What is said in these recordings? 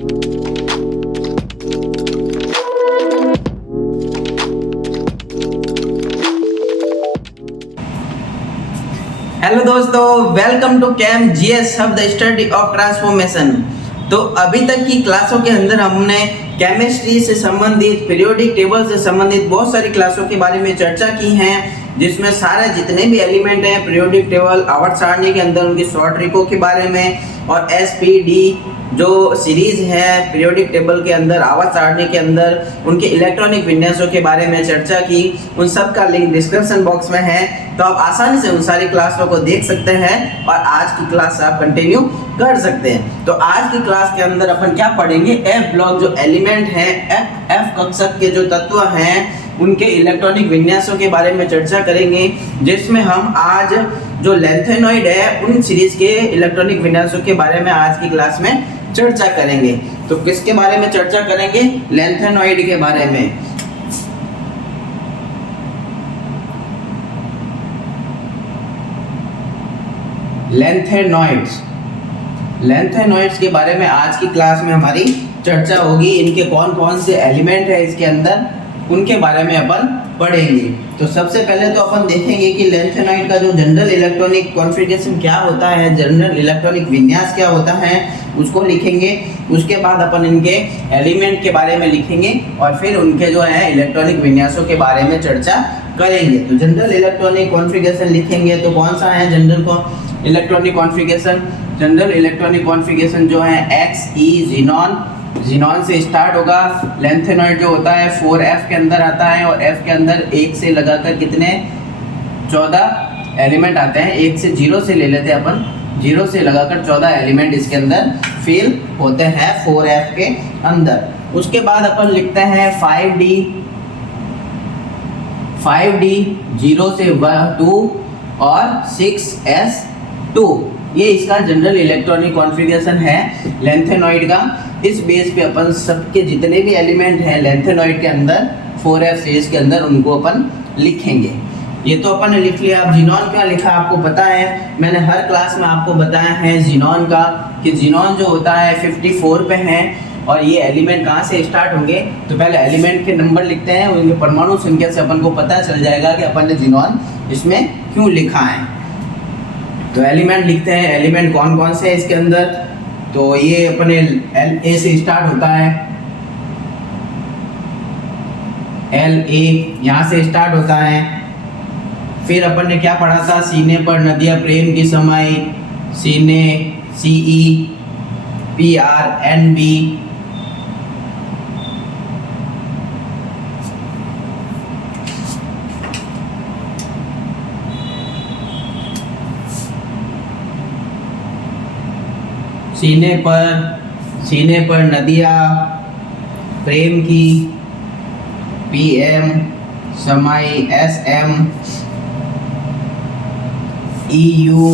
Hello दोस्तों, welcome to cam GS hub the study of transformation. तो अभी तक की क्लासों के अंदर हमने केमिस्ट्री से संबंधित, पीरियोडिक टेबल से संबंधित बहुत सारी क्लासों के बारे में चर्चा की है, जिसमें सारे जितने भी एलिमेंट हैं पीरियोडिक टेबल आवर्त सारणी के अंदर उनकी शॉर्ट ट्रिकों के बारे में, और एसपीडी जो सीरीज है पीरियोडिक टेबल के अंदर आवर्त सारणी के अंदर उनके इलेक्ट्रॉनिक विन्यासों के बारे में चर्चा की। उन सब का लिंक डिस्क्रिप्शन बॉक्स में है, तो आप आसानी से उन सारी क्लासों को देख सकते हैं और आज की क्लास आप कंटिन्यू कर सकते हैं। तो आज की क्लास के अंदर अपन क्या पढ़ेंगे, एफ ब्लॉक जो एलिमेंट है, एफ कक्षक के जो तत्व हैं उनके इलेक्ट्रॉनिक विन्यासों के बारे में चर्चा करेंगे, जिसमें हम आज जो लैंथेनॉइड है उन सीरीज के इलेक्ट्रॉनिक विन्यासों के बारे में आज की क्लास में चर्चा करेंगे। तो किसके बारे में चर्चा करेंगे, लैंथेनॉइड के बारे में। लैंथेनॉइड्स के बारे में आज की क्लास में हमारी चर्चा होगी। इनके कौन कौन से एलिमेंट है इसके अंदर, उनके बारे में अपन पढ़ेंगे। तो सबसे पहले तो अपन देखेंगे कि लैंथेनॉइड का जो जनरल इलेक्ट्रॉनिक कॉन्फ़िगरेशन क्या होता है, जनरल इलेक्ट्रॉनिक विन्यास क्या होता है, उसको लिखेंगे। उसके बाद अपन इनके एलिमेंट के बारे में लिखेंगे और फिर उनके जो है इलेक्ट्रॉनिक विन्यासों के बारे में चर्चा करेंगे। तो जनरल इलेक्ट्रॉनिक कॉन्फ़िगरेशन लिखेंगे तो कौन सा है general electronic configuration, general electronic configuration जो है XE ज़ीनॉन से स्टार्ट होगा। लैंथेनॉइड जो होता है 4F के अंदर आता है और F के अंदर 1 से लगाकर कितने 14 एलिमेंट आते हैं। 1 से 0 से ले लेते हैं अपन, 0 से लगाकर 14 एलिमेंट इसके अंदर फिल होते हैं 4F के अंदर। उसके बाद अपन लिखते हैं 5D 0 से 2 और 6S2। ये इसका जनरल इलेक्ट्रॉनिक कॉन्फ़िगरेशन है लैंथेनॉइड का। इस बेस पे अपन सबके जितने भी एलिमेंट हैं लैंथेनॉइड के अंदर 4F सीरीज के अंदर उनको अपन लिखेंगे। ये तो अपन ने लिख लिया। अब ज़ीनॉन क्या लिखा आपको पता है, मैंने हर क्लास में आपको बताया है ज़ीनॉन का कि ज़ीनॉन जो होता है 54 पे है। और ये एलिमेंट कहाँ से स्टार्ट होंगे, तो पहले एलिमेंट के नंबर लिखते हैं, उनके परमाणु संख्या से अपन को पता चल जाएगा कि अपन ने ज़ीनॉन इसमें क्यों लिखा है। तो एलिमेंट लिखते हैं, एलिमेंट कौन कौन से हैं इसके अंदर। तो ये अपने LA से स्टार्ट होता है, LA यहाँ से स्टार्ट होता है। फिर अपन ने क्या पढ़ा था, सीने पर नदियाँ प्रेम की समाई, सीने CE PRNB। सीने पर नदियाँ प्रेम की, PM समाई SM EU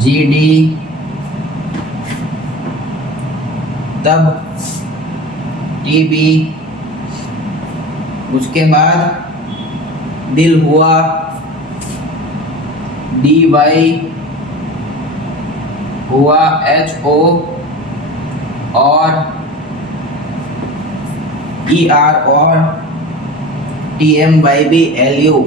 GD तब TB। उसके बाद दिल हुआ DY हुआ HO और ER और TMYB LU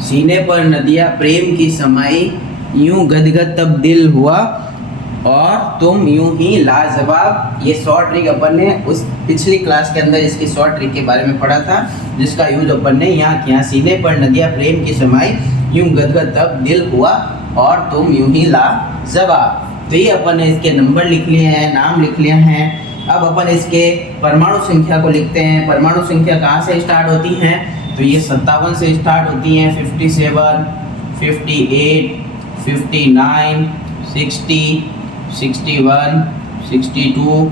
सीने पर नदियाँ प्रेम की समाई, यूं गदगद तब दिल हुआ और तुम यूं ही लाजवाब। ये शॉर्ट ट्रिक अपन ने उस पिछली क्लास के अंदर इसकी शॉर्ट ट्रिक के बारे में पढ़ा था, जिसका यूज अपन ने यहाँ किया। सीने पर नदियाँ प्रेम की समाई, यूं गदगद तब दिल हुआ और तुम यूं ही लाजवाब। तो ये अपन ने इसके नंबर लिख लिए हैं, नाम लिख लिए हैं। अब अपन इसके परमाणु संख्या को लिखते हैं। परमाणु संख्या कहाँ से स्टार्ट होती हैं, तो ये 57 से स्टार्ट होती हैं। 57 58 59 60 61 62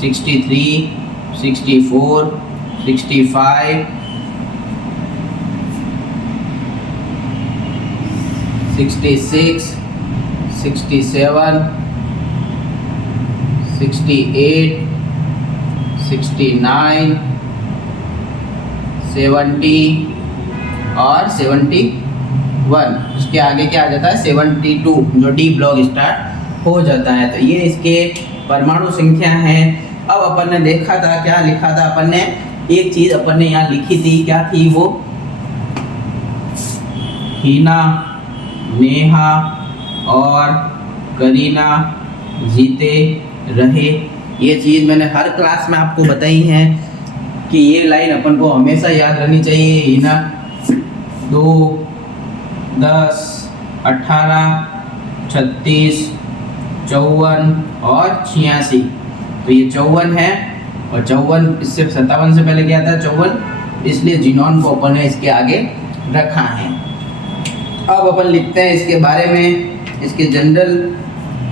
63 64 65 66 67 68 69 70 और 71, उसके आगे क्या आ जाता है 72, जो डी ब्लॉक स्टार्ट हो जाता है। तो ये इसके परमाणु संख्या है। अब अपन ने देखा था, क्या लिखा था अपन ने, एक चीज अपन ने यहाँ लिखी थी, क्या थी वो, हीना, नेहा और करीना जीते रहे। ये चीज़ मैंने हर क्लास में आपको बताई है कि ये लाइन अपन को हमेशा याद रखनी चाहिए। हीना 2, 10, 18, 36, 54 और 86। तो ये 54 है, और 54 इससे 57 से पहले क्या था 54, इसलिए जीनोन को अपन ने इसके आगे रखा है। अब अपन लिखते हैं इसके बारे में, इसके जनरल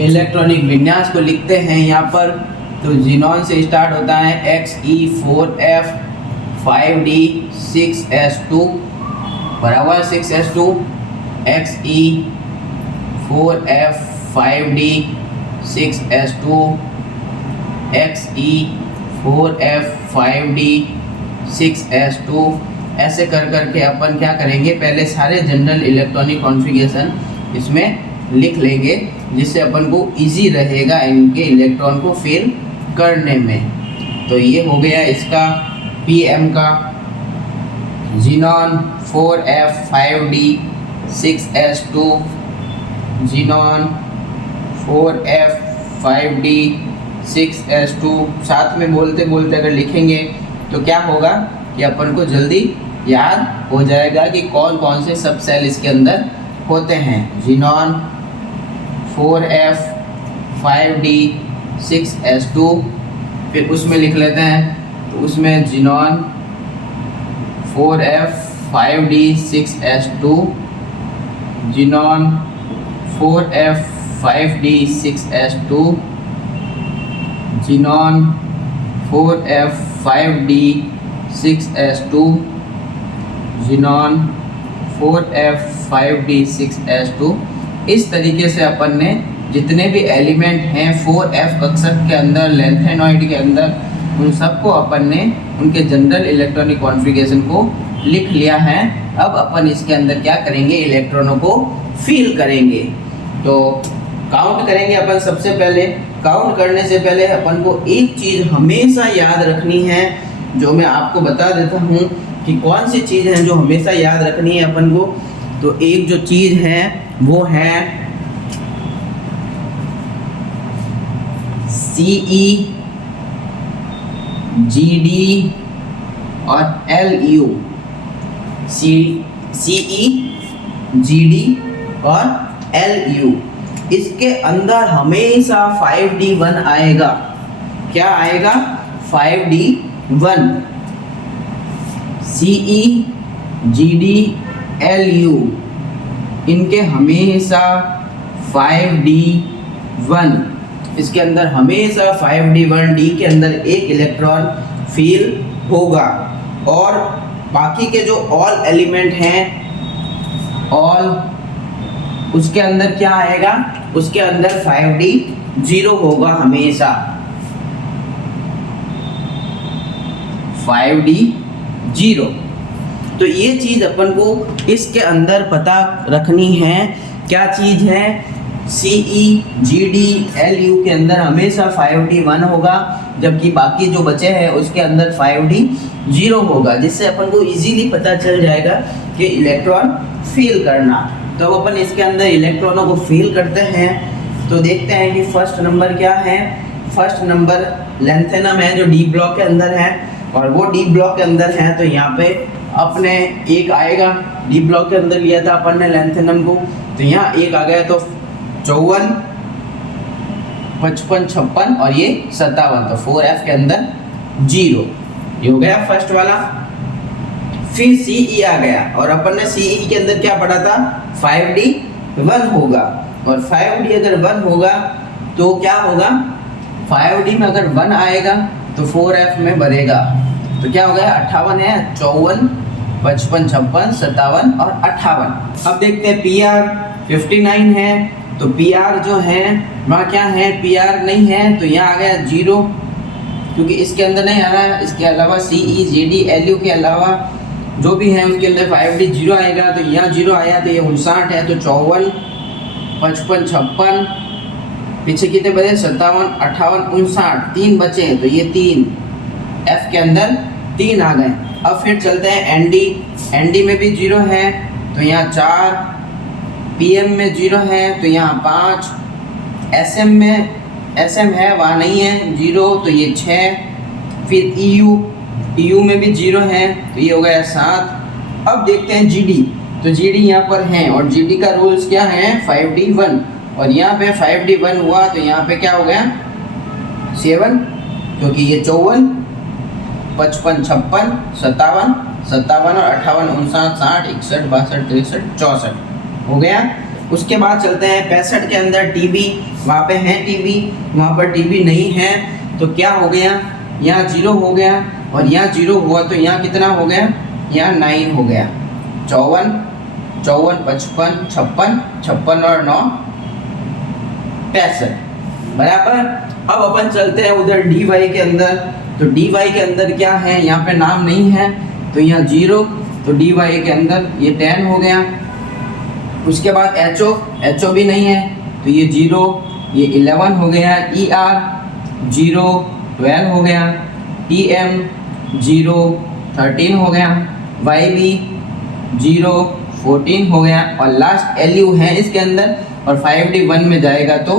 इलेक्ट्रॉनिक विन्यास को लिखते हैं यहाँ पर। तो जीनोन से स्टार्ट होता है Xe4F 5D 6S2 बराबर 6S2, Xe4F 5D 6S2, Xe4F 5D 6S2। ऐसे कर करके अपन क्या करेंगे, पहले सारे जनरल इलेक्ट्रॉनिक कॉन्फ़िगरेशन इसमें लिख लेंगे, जिससे अपन को इजी रहेगा इनके इलेक्ट्रॉन को फिल करने में। तो ये हो गया इसका PM का xenon 4F 5D 6S2, xenon 4F 5D 6S2। साथ में बोलते बोलते अगर लिखेंगे तो क्या होगा कि अपन को जल्दी याद हो जाएगा कि कौन कौन से सब सेल इसके अंदर होते हैं। जीनोन 4F 5D 6S2, फिर उसमें लिख लेते हैं, तो उसमें xenon 4F 5D 6S2, xenon 4F 5D 6S2, xenon 4F 5D 6S2, xenon 4F 5D 6S2। इस तरीके से अपन ने जितने भी एलिमेंट हैं 4F कक्षक के अंदर, लैंथेनॉइड के अंदर, उन सबको अपन ने उनके जनरल इलेक्ट्रॉनिक कॉन्फ़िगरेशन को लिख लिया है। अब अपन इसके अंदर क्या करेंगे, इलेक्ट्रॉनों को फील करेंगे। तो काउंट करेंगे अपन। सबसे पहले काउंट करने से पहले अपन को एक चीज़ हमेशा याद रखनी है, जो मैं आपको बता देता हूँ कि कौन सी चीज़ है जो हमेशा याद रखनी है अपन को। तो एक जो चीज़ है वो है CE, GD और LU। CE, GD और LU, इसके अंदर हमेशा 5D1 आएगा। क्या आएगा? 5D1। CE, GD, LU, इनके हमेशा 5D1, इसके अंदर हमेशा 5D1, D के अंदर एक इलेक्ट्रॉन फील होगा। और बाकी के जो ऑल एलिमेंट हैं, ऑल, उसके अंदर क्या आएगा? उसके अंदर 5D0 होगा हमेशा। 5D0। तो ये चीज़ अपन को इसके अंदर पता रखनी है। क्या चीज़ है? CE, GD, LU के अंदर हमेशा 5D1 होगा, जबकि बाकी जो बचे हैं उसके अंदर 5D0 होगा, जिससे अपन को इजीली पता चल जाएगा कि इलेक्ट्रॉन फील करना। तो अब अपन इसके अंदर इलेक्ट्रॉनों को फील करते हैं। तो देखते हैं कि फर्स्ट नंबर क्या है। फर्स्ट नंबर लैंथेनम है, जो D ब्लॉक के अंदर है, और वो D ब्लॉक के अंदर है। तो यहाँ पे अपने एक आएगा, D ब्लॉक के अंदर लिया था अपन ने लैंथेनम को, तो यहाँ एक आ गया। तो 54, 55, 56 और ये 57। तो 4F के अंदर 0, ये हो गया फर्स्ट वाला। फिर CE आ गया, और अपन ने CE के अंदर क्या पढ़ा था? 5D1 होगा। और 5D अगर 1 होगा तो क्या होगा? 5D में अगर 1 आएगा तो 4F में बढ़ेगा। तो क्या हो गया? 58 है, 54, 55, 56, 57 और 58। अब देखते हैं PR 59 है। तो PR जो है वहाँ क्या है? PR नहीं है, तो यहाँ आ गया 0, क्योंकि इसके अंदर नहीं आ रहा है। इसके अलावा CE, GD, LU के अलावा जो भी है उसके अंदर 5D 0 आएगा, तो यहाँ 0 आया तो ये 59 है, तो 54, 55, 56, पीछे कितने बचे 57, 58, 59, 3 बचे हैं, तो ये 3 F के अंदर 3 आ गए। अब फिर चलते हैं ND में भी 0 है तो यहाँ 4, PM में 0 है तो यहाँ 5, SM है वहाँ नहीं है 0 तो ये 6, फिर EU में भी 0 है तो ये हो गया 7। अब देखते हैं GD, तो GD यहाँ पर है और GD का रूल्स क्या है 5D 1, और यहाँ पे 5D 1 हुआ तो यहाँ पे क्या हो गया 7, क्योंकि ये 54, 55, 56, 57, 57 और 58, 59, 60, 61, 62, 63, 64 हो गया। उसके बाद चलते हैं 65 के अंदर TB, वहाँ पे है TB, वहाँ पर TB नहीं है तो क्या हो गया, यहाँ 0 हो गया और यहाँ 0 हुआ तो यहाँ कितना हो गया, यहाँ 9 हो गया। 54, 55, 56, 56 और 9 65 बराबर। अब अपन चलते हैं उधर DY के अंदर, तो DY के अंदर क्या है, यहाँ पे नाम नहीं है तो यहाँ 0, तो DY के अंदर ये 10 हो गया। उसके बाद HO भी नहीं है तो ये 0, ये 11 हो गया। ER 0, 12 हो गया। TM 0, 13 हो गया। YB 0, 14 हो गया और लास्ट LU है इसके अंदर और 5D 1 में जाएगा तो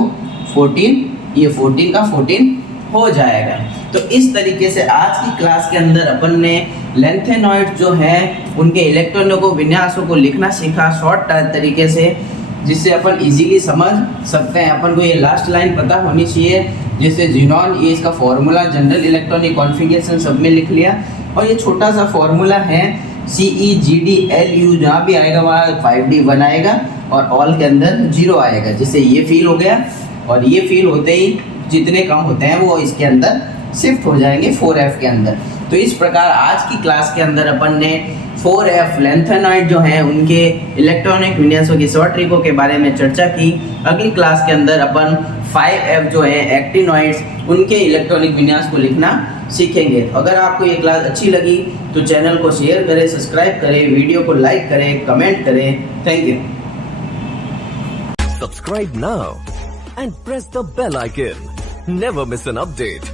14, ये 14 का 14 हो जाएगा। तो इस तरीके से आज की क्लास के अंदर अपन ने लेंथेनॉइड जो है उनके इलेक्ट्रॉनों को विन्यासों को लिखना सीखा शॉर्ट तरीके से, जिससे अपन इजीली समझ सकते हैं। अपन को ये लास्ट लाइन पता होनी चाहिए, जैसे जिनॉन, ये इसका फॉर्मूला जनरल इलेक्ट्रॉनिक कॉन्फ़िगरेशन सब में लिख लिया। और ये छोटा सा फॉर्मूला है CEGDLU, जहाँ भी आएगा वहाँ 5D 1 आएगा और ऑल के अंदर 0 आएगा, जिससे ये फील हो गया। और ये फील होते ही जितने कम होते हैं वो इसके अंदर शिफ्ट हो जाएंगे 4F के अंदर। तो इस प्रकार आज की क्लास के अंदर अपन ने 4F लेंथेनॉइड जो है उनके इलेक्ट्रॉनिक विन्यासों की शॉर्ट ट्रिकों के बारे में चर्चा की। अगली क्लास के अंदर अपन 5F जो है एक्टिनॉइड्स, उनके इलेक्ट्रॉनिक विन्यास को लिखना सीखेंगे। तो अगर आपको ये क्लास अच्छी लगी तो चैनल को शेयर करें, सब्सक्राइब करें, वीडियो को लाइक करें, कमेंट करें। Thank you. Subscribe now and press the bell icon. Never miss an update.